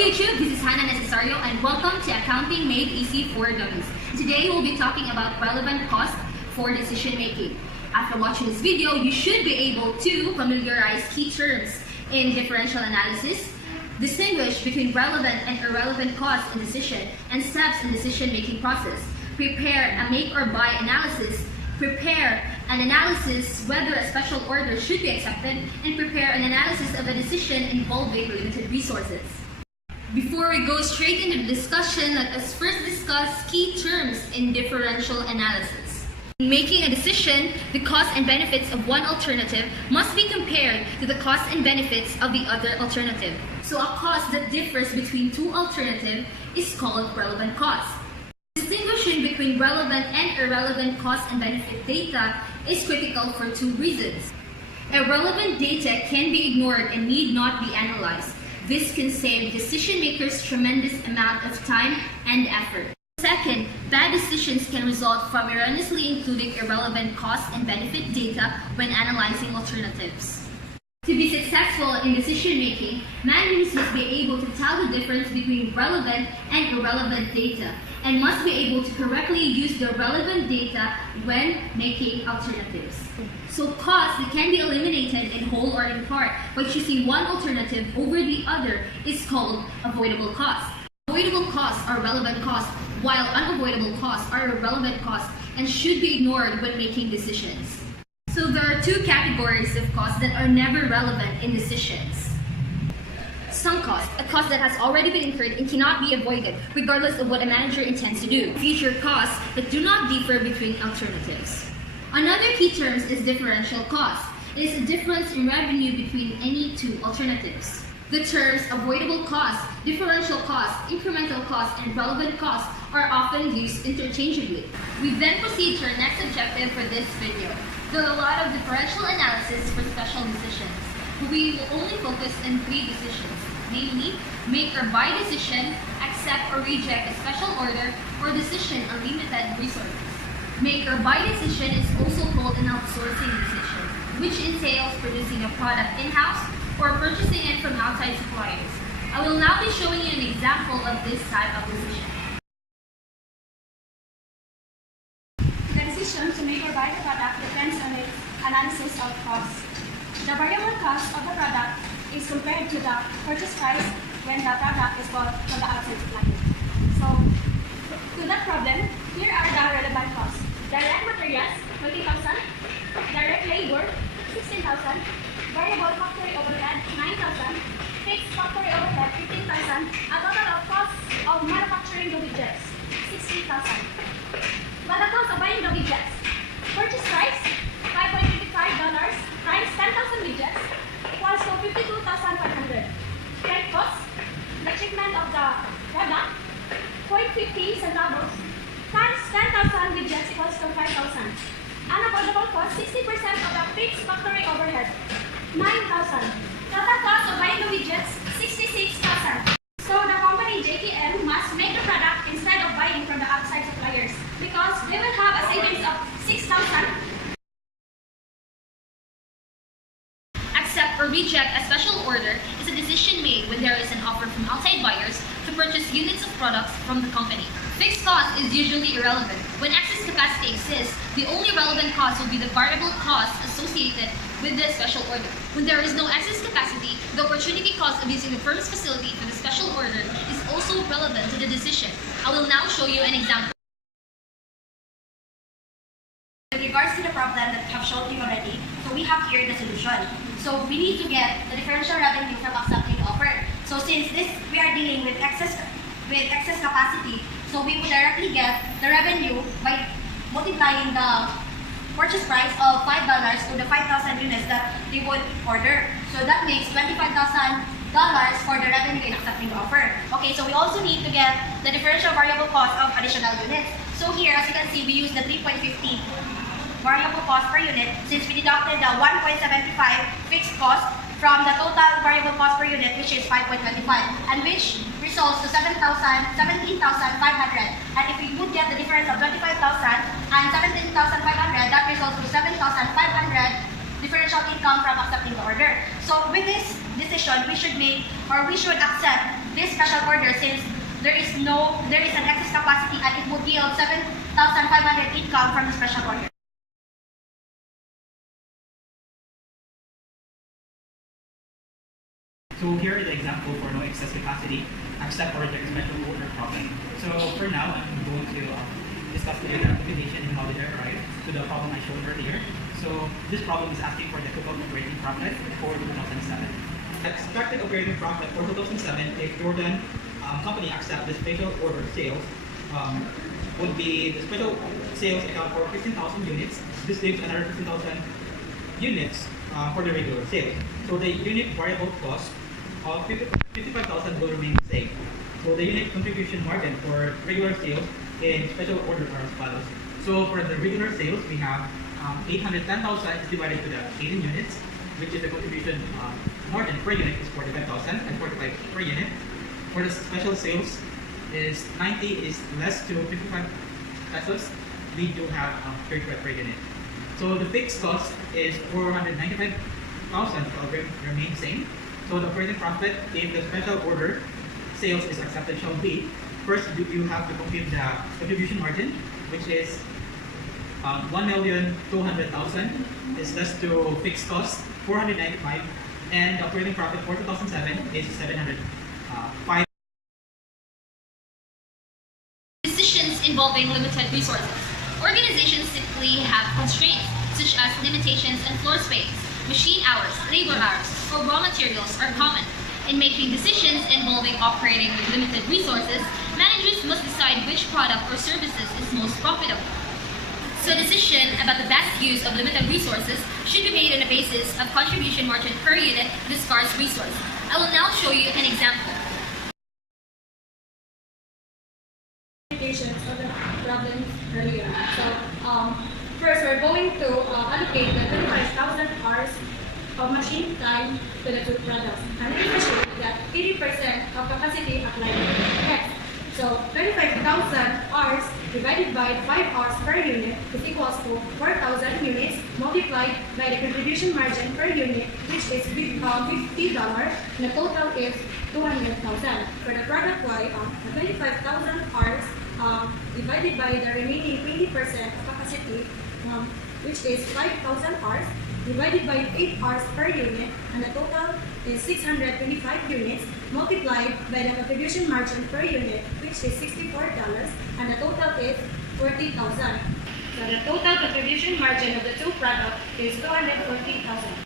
YouTube, this is Hannah Necesario and welcome to Accounting Made Easy for Dummies. Today we'll be talking about relevant costs for decision making. After watching this video, you should be able to familiarize key terms in differential analysis, distinguish between relevant and irrelevant costs in decision, and steps in decision-making process. Prepare a make or buy analysis. Prepare an analysis whether a special order should be accepted, and prepare an analysis of a decision involving limited resources. Before we go straight into the discussion, let us first discuss key terms in differential analysis. In making a decision, the costs and benefits of one alternative must be compared to the costs and benefits of the other alternative. So a cost that differs between two alternatives is called relevant cost. Distinguishing between relevant and irrelevant cost and benefit data is critical for two reasons. Irrelevant data can be ignored and need not be analyzed. This can save decision makers tremendous amount of time and effort. Second, bad decisions can result from erroneously including irrelevant cost and benefit data when analyzing alternatives. To be successful in decision making, managers must be able to tell the difference between relevant and irrelevant data, and must be able to correctly use the relevant data when making alternatives. So costs that can be eliminated in whole or in part by choosing one alternative over the other is called avoidable costs. Avoidable costs are relevant costs, while unavoidable costs are irrelevant costs and should be ignored when making decisions. So there are two categories of costs that are never relevant in decisions. Sunk cost, a cost that has already been incurred and cannot be avoided, regardless of what a manager intends to do. Future costs that do not differ between alternatives. Another key term is differential cost. It is a difference in revenue between any two alternatives. The terms avoidable cost, differential cost, incremental cost, and relevant cost are often used interchangeably. We then proceed to our next objective for this video. There are a lot of differential analysis for special decisions. We will only focus on three decisions, namely, make or buy decision, accept or reject a special order, or decision on limited resources. Make or buy decision is also called an outsourcing decision, which entails producing a product in-house or purchasing it from outside suppliers. I will now be showing you an example of this type of decision. The decision to make or buy the product depends on its analysis of costs. The variable cost of the product is compared to the purchase price when the product is bought from the outside supplier. So, to that problem, here are the relevant costs. Direct materials, 20,000. Direct labor, 16,000. Variable factory overhead, 9,000. Fixed factory overhead, 15,000. A total of cost of manufacturing the widgets, 60,000. But the cost of buying the widgets, purchase price, $5.25 times 10,000 widgets equals to 52,500. Freight cost, the shipment of the product, 0.50 centavos times 10,000 widgets equals to 5,000. Unavoidable cost, 60% of the fixed factory overhead, 9,000. Total cost of buying the widgets, 66,000. So the company JKM must make the product instead of buying from the outside suppliers because they will have a savings of 6,000. Accept or reject a special order is a decision made when there is an offer from outside buyers to purchase units of products from the company. Fixed cost is usually irrelevant. When excess capacity exists, the only relevant cost will be the variable cost associated with the special order. When there is no excess capacity, the opportunity cost of using the firm's facility for the special order is also relevant to the decision. I will now show you an example. With regards to the problem that we have shown you already, so we have here the solution. So we need to get the differential revenue from accepting the offer. So since we are dealing with excess capacity, so we would directly get the revenue by multiplying the purchase price of $5 to the 5,000 units that they would order. So that makes $25,000 for the revenue in accepting the offer. Okay, so we also need to get the differential variable cost of additional units. So here, as you can see, we use the 3.50 variable cost per unit since we deducted the 1.75 fixed cost from the total variable cost per unit, which is 5.25, and which results to 17,500. And if we would get the difference of 25,000 and 17,500, that results to 7,500 differential income from accepting the order. So with this decision, we should accept this special order since there is an excess capacity and it would yield 7,500 income from the special order. So here is the example for no excess capacity, accept or reject special order problem. So for now, I'm going to discuss the definition and how did I arrive to the problem I showed earlier. So this problem is asking for the total operating profit for 2007. Expected operating profit for 2007 if Jordan company accept the special order sales would be the special sales account for 15,000 units. This leaves another 15,000 units for the regular sales. So the unit variable cost of 55,000 will remain the same. So the unit contribution margin for regular sales in special order are as follows. So for the regular sales, we have 810,000 is divided to the 18 units, which is the contribution margin per unit is 45,000 and 45 per unit. For the special sales, is 90 is less to 55 pesos. We do have 35 per unit. So the fixed cost is 495,000 will remain same. So the operating profit if the special order sales is accepted shall be, first you have to compute the contribution margin, which is 1,200,000 is less to fixed cost 495, and the operating profit for 2007 is 705. Decisions involving limited resources. Organizations typically have constraints such as limitations in floor space, machine hours, labor hours, or raw materials are common. In making decisions involving operating with limited resources, managers must decide which product or services is most profitable. So a decision about the best use of limited resources should be made on the basis of contribution margin per unit of the scarce resource. I will now show you an example. Of the problems earlier. So first we're going to allocate the 25,000 hours of machine time to the two products, and ensure that 80% of capacity applied to X. So 35,000 hours divided by 5 hours per unit is equals to 4,000 units multiplied by the contribution margin per unit, which is $50, and the total is 200,000. For the product Y, the 25,000 hours divided by the remaining 20% of capacity, which is 5,000 hours, divided by 8 hours per unit, and the total is 625 units, multiplied by the contribution margin per unit, which is $64, and the total is 40,000. So the total contribution margin of the two products is 240,000.